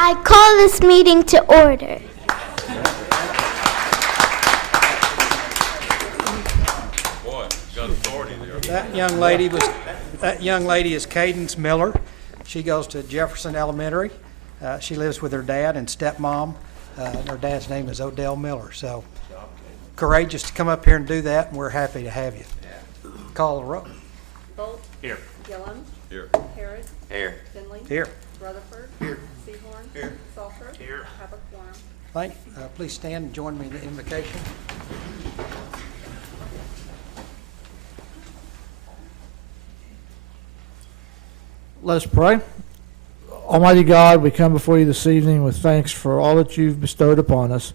I call this meeting to order. Boy, got authority there. That young lady is Cadence Miller. She goes to Jefferson Elementary. She lives with her dad and stepmom. Her dad's name is Odell Miller. So courageous to come up here and do that, and we're happy to have you. Call the roll. Bolt. Here. Gillum. Here. Harris. Here. Finley. Here. Rutherford. Here. Sehorn. Here. Salter. Here. Have a quorum. Please stand and join me in the invocation. Let us pray. Almighty God, we come before you this evening with thanks for all that you've bestowed upon us.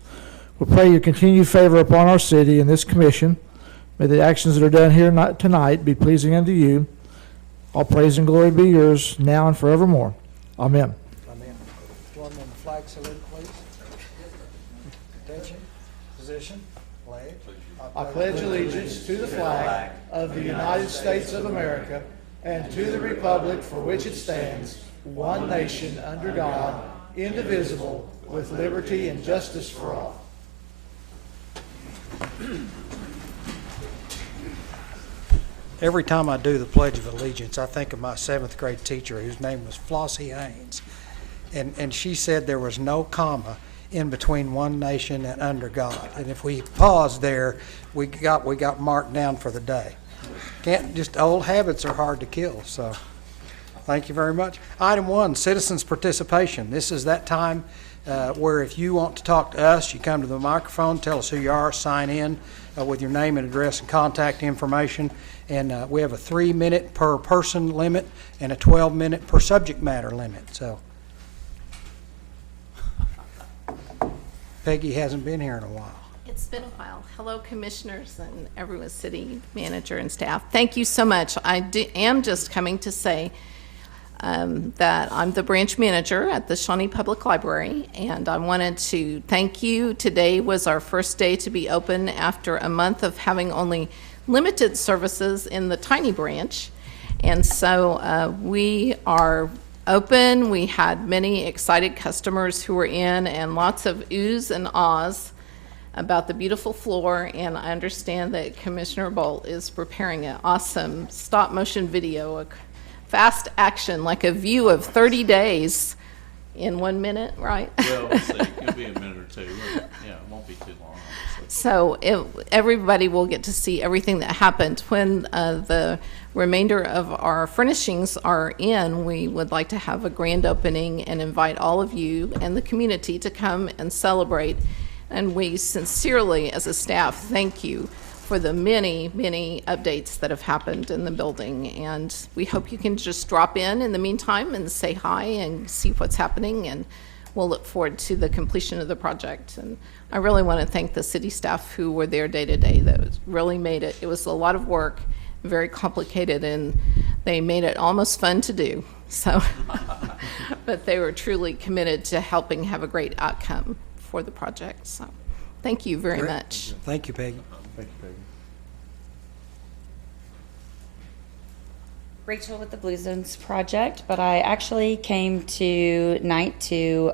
We pray your continued favor upon our city and this commission. May the actions that are done here tonight be pleasing unto you. All praise and glory be yours now and forevermore. Amen. Amen. Join me in the flag salute, please. Attention, position, flag. I pledge allegiance to the flag of the United States of America and to the republic for which it stands, one nation under God, indivisible, with liberty and justice for all. Every time I do the Pledge of Allegiance, I think of my 7th grade teacher whose name was Flossie Haynes. And she said there was no comma in between one nation and under God. And if we paused there, we got marked down for the day. Just old habits are hard to kill, so thank you very much. Item 1, citizens participation. This is that time where if you want to talk to us, you come to the microphone, tell us who you are, sign in with your name and address and contact information. And we have a 3-minute per person limit and a 12-minute per subject matter limit. So Peggy hasn't been here in a while. It's been a while. Hello, commissioners and everyone, city manager and staff. Thank you so much. I am just coming to say that I'm the branch manager at the Shawnee Public Library, and I wanted to thank you. Today was our first day to be open after a month of having only limited services in the tiny branch. And so we are open. We had many excited customers who were in and lots of oohs and ahs about the beautiful floor. And I understand that Commissioner Bolt is preparing an awesome stop motion video, a fast action, like a view of 30 days in 1 minute, right? Well, we'll see. It could be a minute or two. Yeah, it won't be too long, obviously. So everybody will get to see everything that happened. When the remainder of our furnishings are in, we would like to have a grand opening and invite all of you and the community to come and celebrate. And we sincerely, as a staff, thank you for the many, many updates that have happened in the building. And we hope you can just drop in the meantime and say hi and see what's happening. And we'll look forward to the completion of the project. And I really want to thank the city staff who were there day to day. That really made it. It was a lot of work, very complicated, and they made it almost fun to do. So, but they were truly committed to helping have a great outcome for the project. So, thank you very much. Thank you, Peggy. Thank you, Peggy. Rachel with the Blue Zones Project, but I actually came tonight to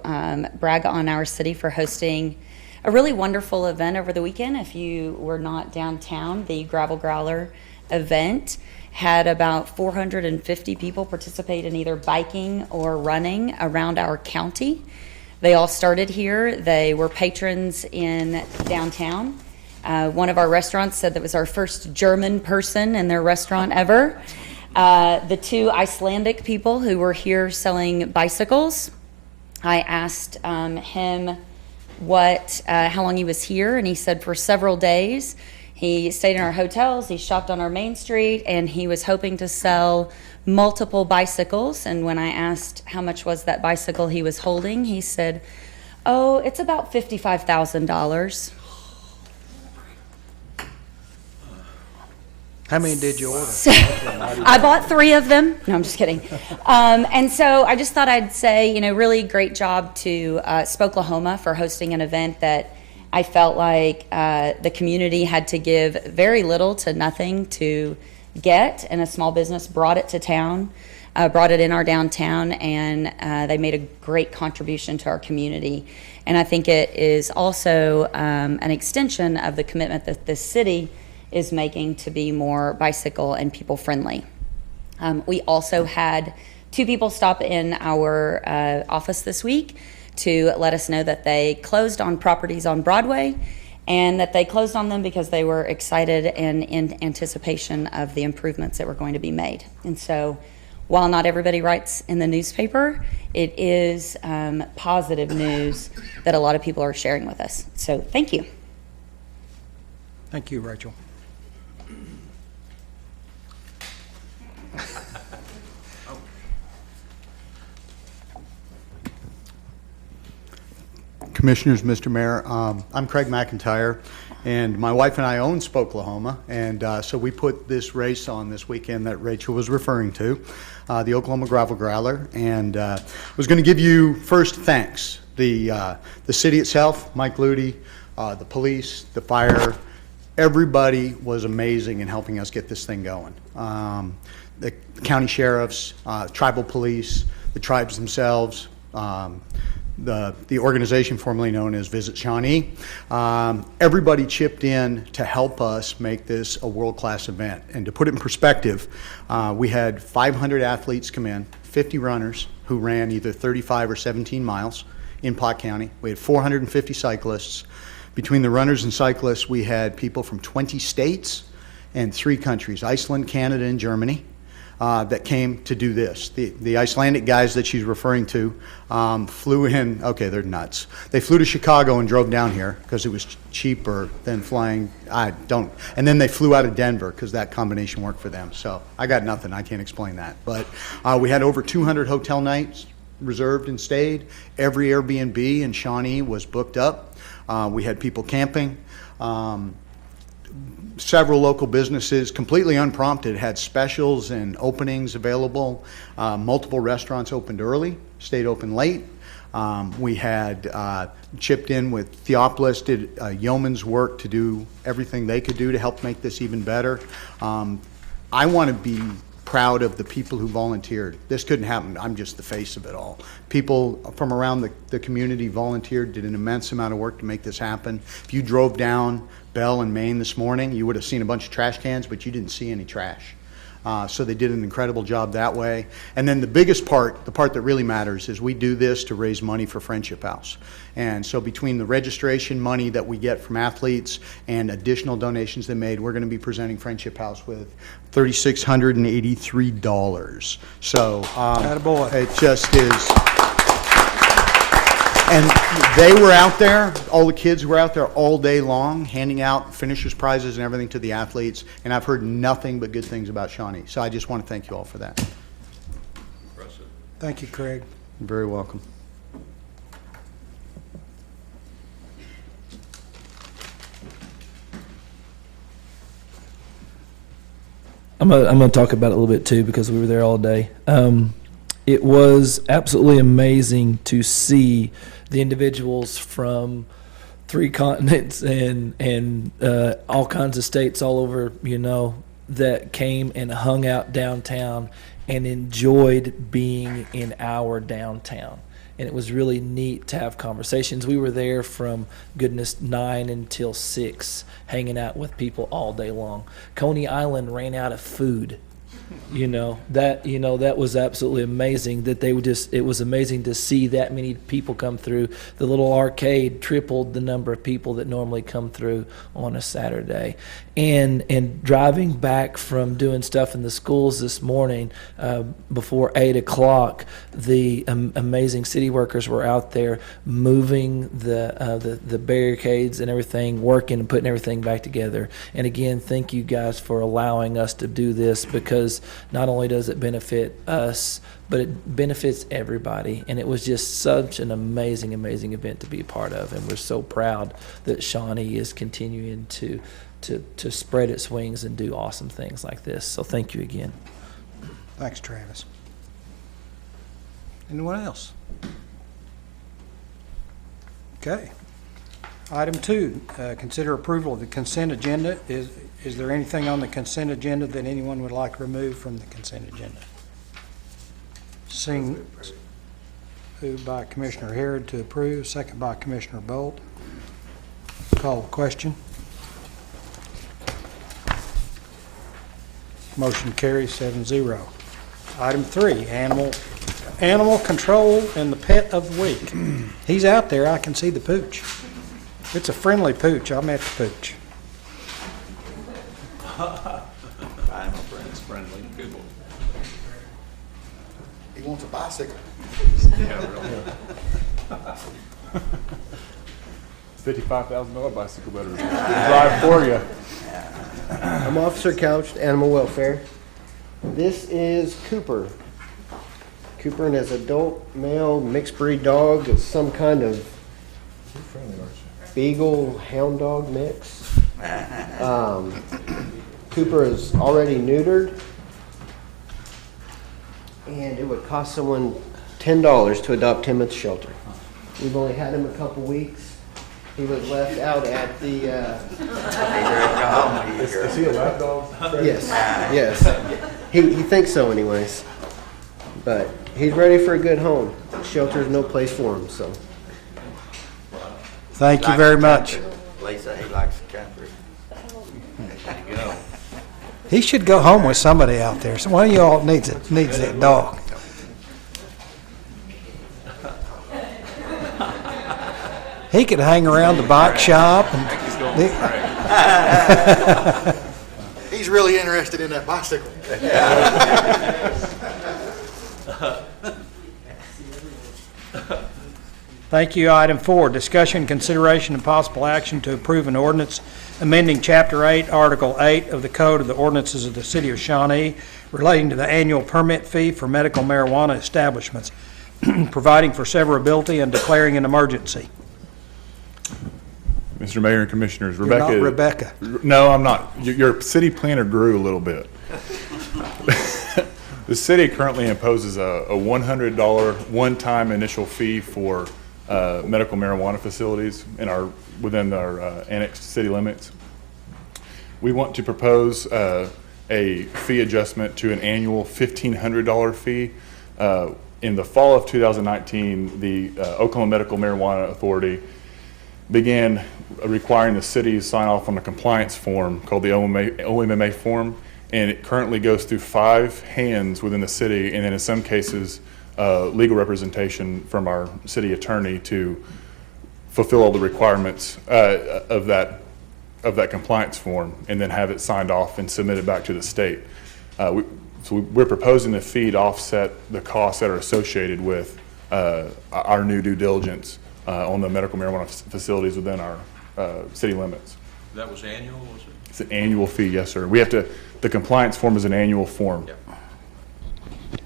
brag on our city for hosting a really wonderful event over the weekend. If you were not downtown, the Gravel Growler event had about 450 people participate in either biking or running around our county. They all started here. They were patrons in downtown. One of our restaurants said that was our first German person in their restaurant ever. The 2 Icelandic people who were here selling bicycles, I asked him how long he was here, and he said for several days. He stayed in our hotels, he shopped on our main street, and he was hoping to sell multiple bicycles. And when I asked how much was that bicycle he was holding, he said, "Oh, it's about $55,000. How many did you order? So, I bought 3 of them. No, I'm just kidding. And so I just thought I'd say, really great job to Spoklahoma for hosting an event that I felt like the community had to give very little to nothing to get, and a small business brought it to town. brought it in our downtown, and they made a great contribution to our community. And I think it is also an extension of the commitment that this city is making to be more bicycle and people friendly. We also had 2 people stop in our office this week to let us know that they closed on properties on Broadway, and that they closed on them because they were excited and in anticipation of the improvements that were going to be made. And so, while not everybody writes in the newspaper, it is positive news that a lot of people are sharing with us. So thank you. Thank you, Rachel. Commissioners, Mr. Mayor, I'm Craig McIntyre, and my wife and I own Spokelahoma, and so we put this race on this weekend that Rachel was referring to, the Oklahoma Gravel Growler, and I was going to give you first thanks. The city itself, Mike Ludy, the police, the fire, everybody was amazing in helping us get this thing going. The county sheriffs, tribal police, the tribes themselves, the organization formerly known as Visit Shawnee. Everybody chipped in to help us make this a world-class event. And to put it in perspective, we had 500 athletes come in, 50 runners who ran either 35 or 17 miles in Pot County. We had 450 cyclists. Between the runners and cyclists, we had people from 20 states and 3 countries, Iceland, Canada, and Germany. That came to do this. The Icelandic guys that she's referring to flew in, okay, they're nuts. They flew to Chicago and drove down here because it was cheaper than flying, and then they flew out of Denver because that combination worked for them. So I got nothing, I can't explain that. But we had over 200 hotel nights reserved and stayed. Every Airbnb in Shawnee was booked up. We had people camping. Several local businesses, completely unprompted, had specials and openings available. Multiple restaurants opened early, stayed open late. We had chipped in with Theopolis, did yeoman's work to do everything they could do to help make this even better. I want to be proud of the people who volunteered. This couldn't happen. I'm just the face of it all. People from around the community volunteered, did an immense amount of work to make this happen. If you drove down Bell and Main this morning, you would have seen a bunch of trash cans, but you didn't see any trash. So they did an incredible job that way. And then the biggest part, the part that really matters, is we do this to raise money for Friendship House. And so between the registration money that we get from athletes and additional donations they made, we're going to be presenting Friendship House with $3,683. So Attaboy. it just is. And they were out there, all the kids were out there all day long, handing out finishers' prizes and everything to the athletes, and I've heard nothing but good things about Shawnee. So I just want to thank you all for that. Impressive. Thank you, Craig. You're very welcome. I'm gonna talk about it a little bit too because we were there all day. It was absolutely amazing to see the individuals from 3 continents and all kinds of states all over, that came and hung out downtown and enjoyed being in our downtown. And it was really neat to have conversations. We were there from 9 until 6, hanging out with people all day long. Coney Island ran out of food. That was absolutely amazing that it was amazing to see that many people come through. The little arcade tripled the number of people that normally come through on a Saturday. And driving back from doing stuff in the schools this morning, before 8 o'clock, the amazing city workers were out there moving the barricades and everything, working and putting everything back together. And again, thank you guys for allowing us to do this, because not only does it benefit us, but it benefits everybody. And it was just such an amazing, amazing event to be a part of. And we're so proud that Shawnee is continuing to spread its wings and do awesome things like this. So thank you again. Thanks, Travis. Anyone else? Okay. Item 2, consider approval of the consent agenda. Is there anything on the consent agenda that anyone would like removed from the consent agenda? Seeing, moved by Commissioner Harrod to approve, second by Commissioner Bolt. Call the question. Motion carries 7-0. Item 3, animal control and the pet of the week. He's out there, I can see the pooch. It's a friendly pooch, I met the pooch. I'm a friend's friendly. Good one. He wants a bicycle. Yeah, really. $55,000 bicycle better drive for you. I'm Officer Couch, Animal Welfare. This is Cooper. Cooper and his adult male mixed breed dog is some kind of beagle hound dog mix. Cooper is already neutered, and it would cost someone $10 to adopt him at the shelter. We've only had him a couple weeks. He was left out at the, Is he a lap dog? yes. He thinks so anyways. But he's ready for a good home. Shelter's no place for him, so. Thank you very much. Lisa, he likes the country. There you go. He should go home with somebody out there. So one of you all needs that dog. He could hang around the bike shop and He's really interested in that bicycle. Thank you. Item 4, discussion, consideration, and possible action to approve an ordinance amending Chapter 8, Article 8 of the Code of the Ordinances of the City of Shawnee relating to the annual permit fee for medical marijuana establishments, providing for severability and declaring an emergency. Mr. Mayor and Commissioners, You're Rebecca. not Rebecca. No, I'm not. Your city planner grew a little bit. The city currently imposes a $100 one-time initial fee for medical marijuana facilities within our annexed city limits. We want to propose a fee adjustment to an annual $1,500 fee. In the fall of 2019, the Oklahoma Medical Marijuana Authority began requiring the city to sign off on a compliance form called the OMMA form, and it currently goes through 5 hands within the city, and then in some cases, legal representation from our city attorney to fulfill all the requirements of that compliance form, and then have it signed off and submitted back to the state. We're proposing the fee to offset the costs that are associated with our new due diligence on the medical marijuana facilities within our city limits. That was annual, was it? It's an annual fee, yes, sir. The compliance form is an annual form. Yep.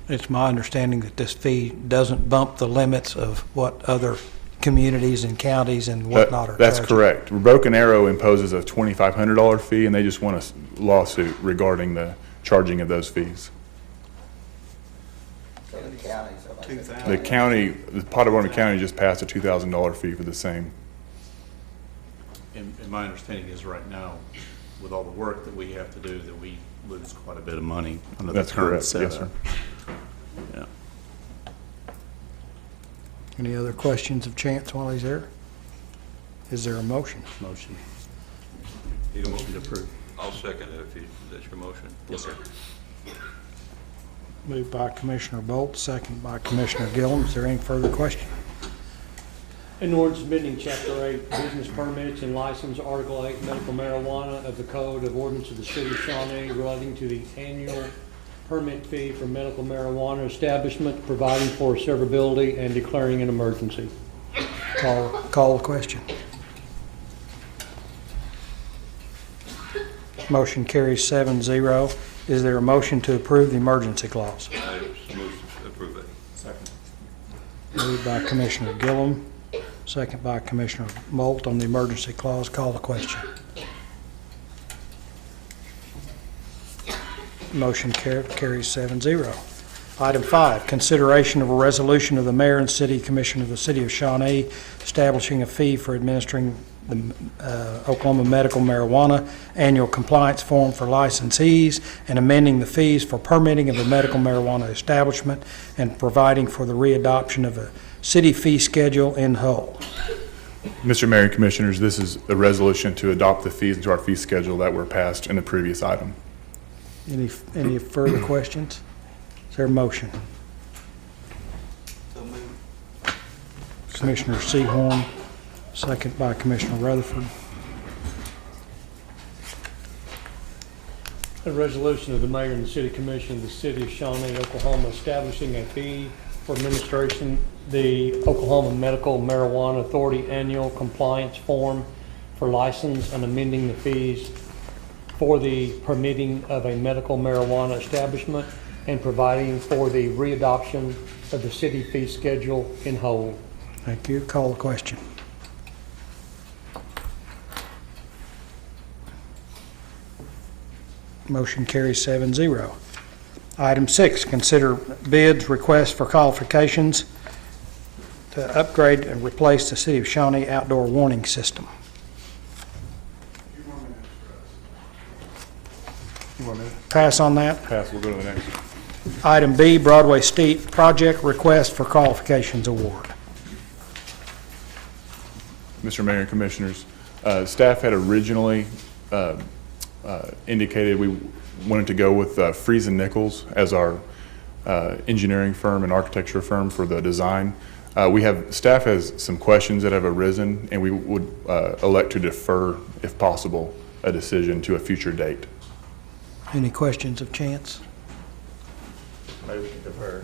It's my understanding that this fee doesn't bump the limits of what other communities and counties and whatnot are That's charging. correct. Broken Arrow imposes a $2,500 fee, and they just want a lawsuit regarding the charging of those fees. The county, the Pottawatomie County just passed a $2,000 fee for the same. And my understanding is right now, with all the work that we have to do, that we lose quite a bit of money under the That's current correct, setup. yes, sir. Yeah. Any other questions of Chance while he's there? Is there a motion? Motion. Need a motion to approve. I'll second it if that's your motion. Yes, sir. Moved by Commissioner Bolt, second by Commissioner Gillum. Is there any further question? An ordinance amending Chapter 8 Business Permits and License, Article 8 Medical Marijuana of the Code of Ordinance of the City of Shawnee relating to the annual permit fee for medical marijuana establishment, providing for severability and declaring an emergency. Call the question. Motion carries 7-0. Is there a motion to approve the emergency clause? I move to approve it. Second. Moved by Commissioner Gillum, second by Commissioner Bolt on the emergency clause. Call the question. Motion carries 7-0. Item 5, consideration of a resolution of the mayor and city commission of the city of Shawnee establishing a fee for administering the Oklahoma Medical Marijuana Annual Compliance Form for licensees and amending the fees for permitting of a medical marijuana establishment and providing for the readoption of a city fee schedule in whole. Mr. Mayor and Commissioners, this is a resolution to adopt the fees into our fee schedule that were passed in the previous item. Any further questions? Is there a motion? Commissioner Sehorn, second by Commissioner Rutherford. A resolution of the mayor and the city commission of the city of Shawnee, Oklahoma, establishing a fee for administration, the Oklahoma Medical Marijuana Authority Annual Compliance Form for license and amending the fees for the permitting of a medical marijuana establishment and providing for the readoption of the city fee schedule in whole. Thank you. Call the question. Motion carries 7-0. Item 6, consider bids, requests for qualifications to upgrade and replace the City of Shawnee outdoor warning system. Pass on that. Pass, we'll go to the next. Item B, Broadway Steep Project Request for Qualifications Award. Mr. Mayor and Commissioners, staff had originally indicated we wanted to go with Friesen Nichols as our engineering firm and architecture firm for the design. Staff has some questions that have arisen, and we would elect to defer, if possible, a decision to a future date. Any questions of Chance? Maybe we can defer.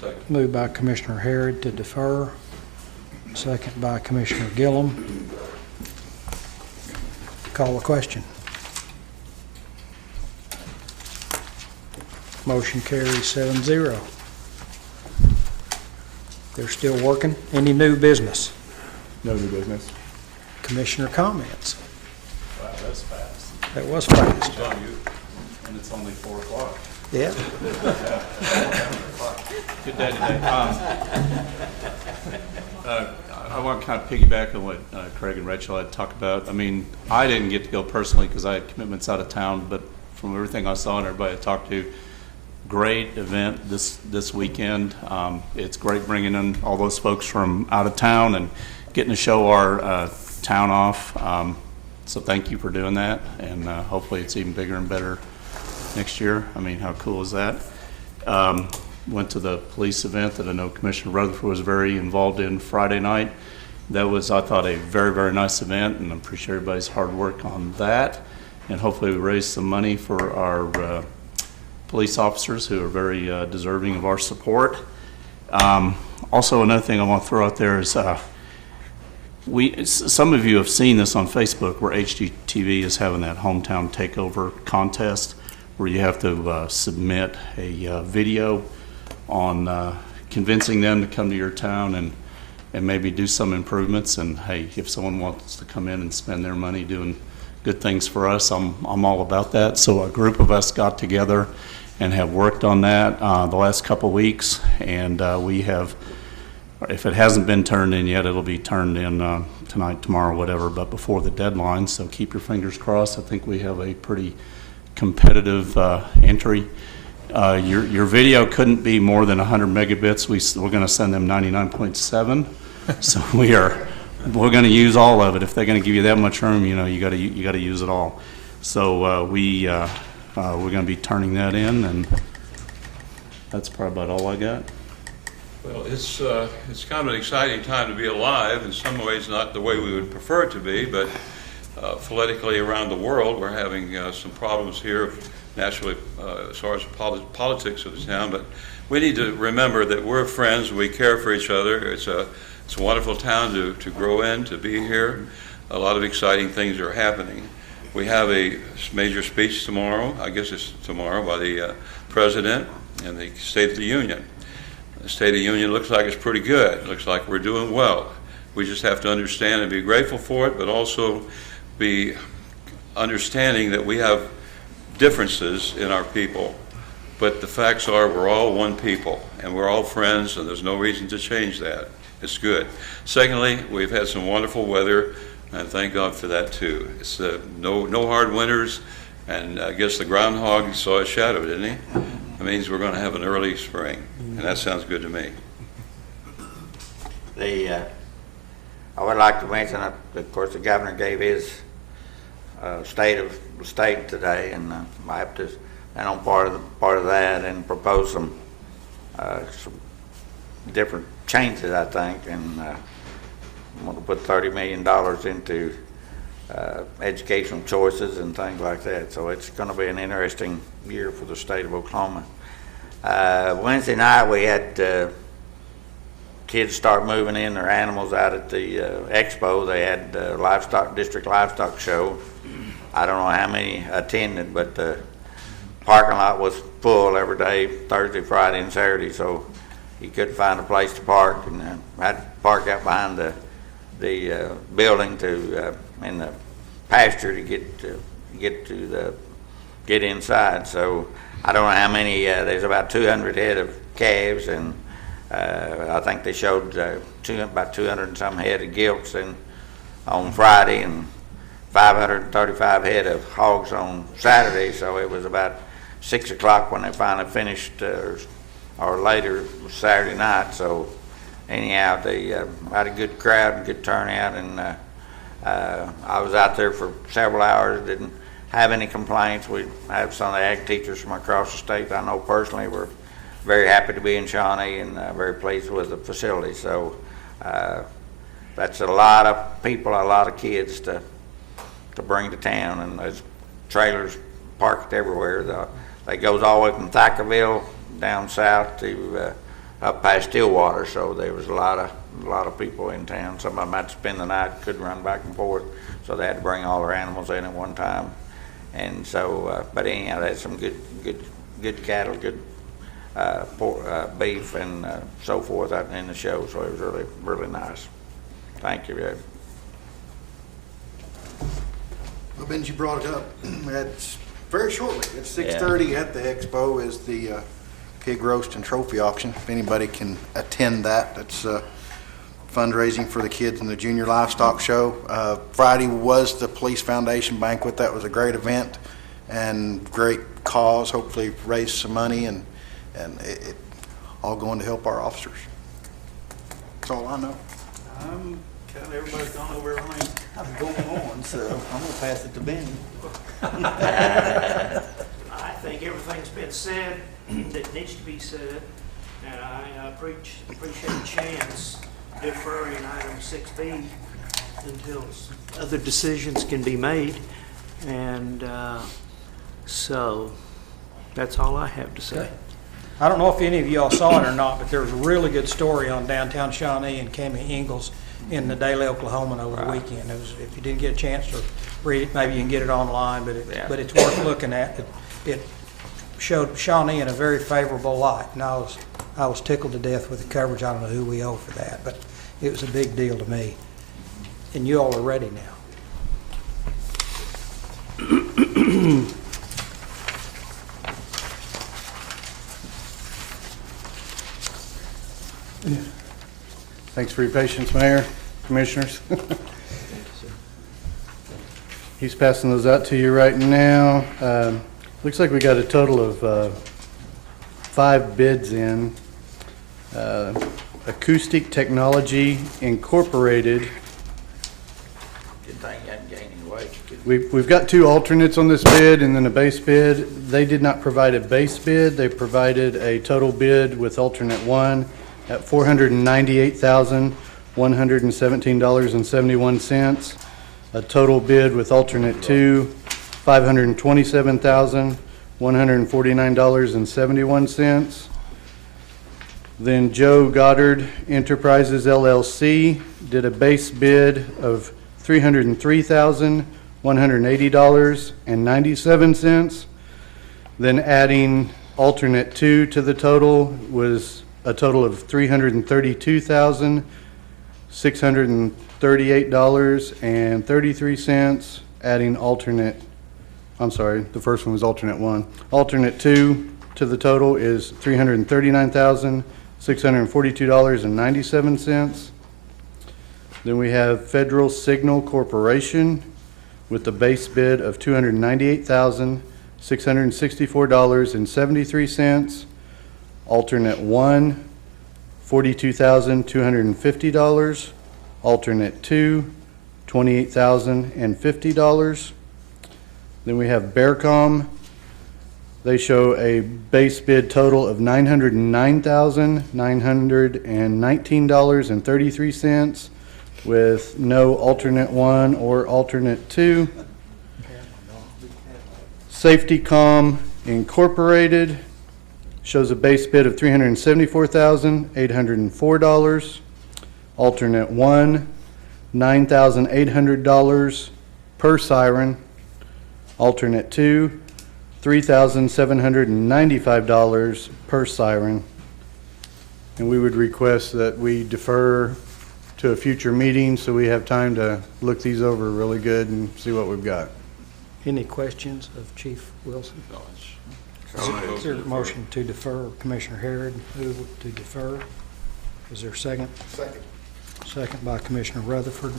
Second. Moved by Commissioner Harrod to defer, second by Commissioner Gillum. Call the question. Motion carries 7-0. They're still working. Any new business? No new business. Commissioner comments? Wow, that's fast. That was fast. John, and it's only 4 o'clock. Yeah. Good day today. I want to kind of piggyback on what Craig and Rachel had talked about. I mean, I didn't get to go personally because I had commitments out of town, but from everything I saw and everybody I talked to, great event this weekend. It's great bringing in all those folks from out of town and getting to show our town off. So thank you for doing that, and hopefully it's even bigger and better next year. I mean, how cool is that? Went to the police event that I know Commissioner Rutherford was very involved in Friday night. That was, I thought, a very, very nice event, and I appreciate everybody's hard work on that. And hopefully we raise some money for our police officers who are very deserving of our support. Also, another thing I want to throw out there is some of you have seen this on Facebook where HGTV is having that hometown takeover contest where you have to submit a video on convincing them to come to your town and maybe do some improvements. And hey, if someone wants to come in and spend their money doing good things for us, I'm all about that. So a group of us got together and have worked on that the last couple of weeks, and we have, if it hasn't been turned in yet, it'll be turned in tonight, tomorrow, whatever, but before the deadline, so keep your fingers crossed. I think we have a pretty competitive entry. Your video couldn't be more than 100 megabits. We're going to send them 99.7, so we're going to use all of it. If they're going to give you that much room, you know, you got to use it all. So we're going to be turning that in, and that's probably about all I got. Well, it's kind of an exciting time to be alive. In some ways, not the way we would prefer it to be, but politically around the world, we're having some problems here, naturally, as far as politics of the town. But we need to remember that we're friends. We care for each other. It's a wonderful town to grow in, to be here. A lot of exciting things are happening. We have a major speech tomorrow. I guess it's tomorrow by the President in the State of the Union. The State of the Union looks like it's pretty good. It looks like we're doing well. We just have to understand and be grateful for it, but also be understanding that we have differences in our people. But the facts are we're all one people, and we're all friends, and there's no reason to change that. It's good. Secondly, we've had some wonderful weather And thank God for that too. It's no hard winters, and I guess the groundhog saw a shadow, didn't he? That means we're going to have an early spring, and that sounds good to me. I would like to mention, of course, the governor gave his state of the state today, and I have to stand on part of that and propose some different changes, I think, and I'm going to put $30 million into educational choices and things like that. So it's going to be an interesting year for the state of Oklahoma. Wednesday night we had kids start moving in their animals out at the expo. They had district livestock show. I don't know how many attended, but the parking lot was full every day, Thursday, Friday, and Saturday. So you couldn't find a place to park, and had to park out behind the building in the pasture to get inside. So I don't know how many. There's about 200 head of calves, and I think they showed about 200 and some head of gilts on Friday, and 535 head of hogs on Saturday. So it was about 6 o'clock when they finally finished, or later Saturday night. So anyhow, they had a good crowd and good turnout, and I was out there for several hours, didn't have any complaints. We have some of the ag teachers from across the state that I know personally were very happy to be in Shawnee, and very pleased with the facility. So that's a lot of people, a lot of kids to bring to town, and there's trailers parked everywhere. They goes all the way from Thackerville down south to up past Stillwater. So there was a lot of people in town. Some of them had to spend the night, couldn't run back and forth, so they had to bring all their animals in at one time. And so, but anyhow, they had some good cattle, good beef, and so forth out in the show. So it was really nice. Thank you, Ed. Well, Ben, you brought it up. It's very shortly. At 6:30 at the expo is the pig roast and trophy auction. If anybody can attend that, that's fundraising for the kids in the Junior Livestock Show. Friday was the Police Foundation banquet. That was a great event and great cause. Hopefully raise some money, and it all going to help our officers. That's all I know. Everybody's gone over everything I'm going on, so I'm gonna pass it to Ben. I think everything's been said that needs to be said, and I appreciate the chance deferring item 6B until other decisions can be made, and so that's all I have to say. I don't know if any of y'all saw it or not, but there was a really good story on downtown Shawnee and Cami Ingalls in the Daily Oklahoman over the weekend. It was, if you didn't get a chance to read it, maybe you can get it online, but it's worth looking at. It showed Shawnee in a very favorable light, and I was tickled to death with the coverage. I don't know who we owe for that, but it was a big deal to me. And you all are ready now. Thanks for your patience, Mayor, Commissioners. He's passing those out to you right now. Looks like we got a total of 5 bids in. Acoustic Technology Incorporated. Good thing you hadn't gained any weight. We've got 2 alternates on this bid and then a base bid. They did not provide a base bid. They provided a total bid with alternate 1 at $498,117.71. A total bid with alternate 2, $527,149.71. Then Joe Goddard Enterprises LLC did a base bid of $303,180.97. Then adding alternate 2 to the total was a total of $332,638.33, adding alternate, I'm sorry, the first one was alternate 1. Alternate 2 to the total is $339,642.97. Then we have Federal Signal Corporation with the base bid of $298,664.73. Alternate 1, $42,250. Alternate 2, $28,050. Then we have Bearcom. They show a base bid total of $909,919.33 with no alternate 1 or alternate 2. Safety-Com Incorporated shows a base bid of $374,804. Alternate 1, $9,800 per siren. Alternate 2, $3,795 per siren. And we would request that we defer to a future meeting so we have time to look these over really good and see what we've got. Any questions of Chief Wilson? Is there a motion to defer? Commissioner Harrod move to defer. Is there a second? Second. Second by Commissioner Rutherford.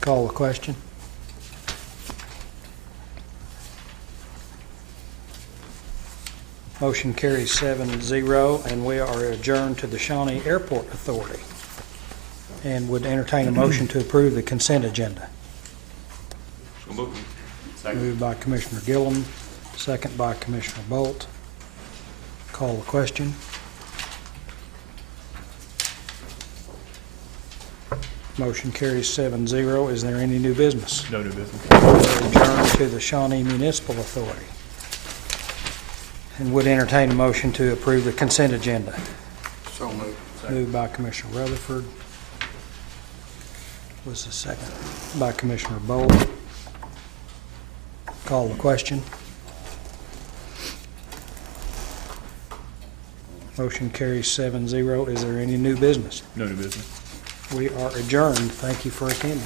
Call the question. Motion carries 7-0, and we are adjourned to the Shawnee Airport Authority. And would entertain a motion to approve the consent agenda. So moved. Moved by Commissioner Gillum, second by Commissioner Bolt. Call the question. Motion carries 7-0. Is there any new business? No new business. We're adjourned to the Shawnee Municipal Authority. And would entertain a motion to approve the consent agenda. So moved. Moved by Commissioner Rutherford. Was the second by Commissioner Bolt. Call the question. Motion carries 7-0. Is there any new business? No new business. We are adjourned. Thank you for attending.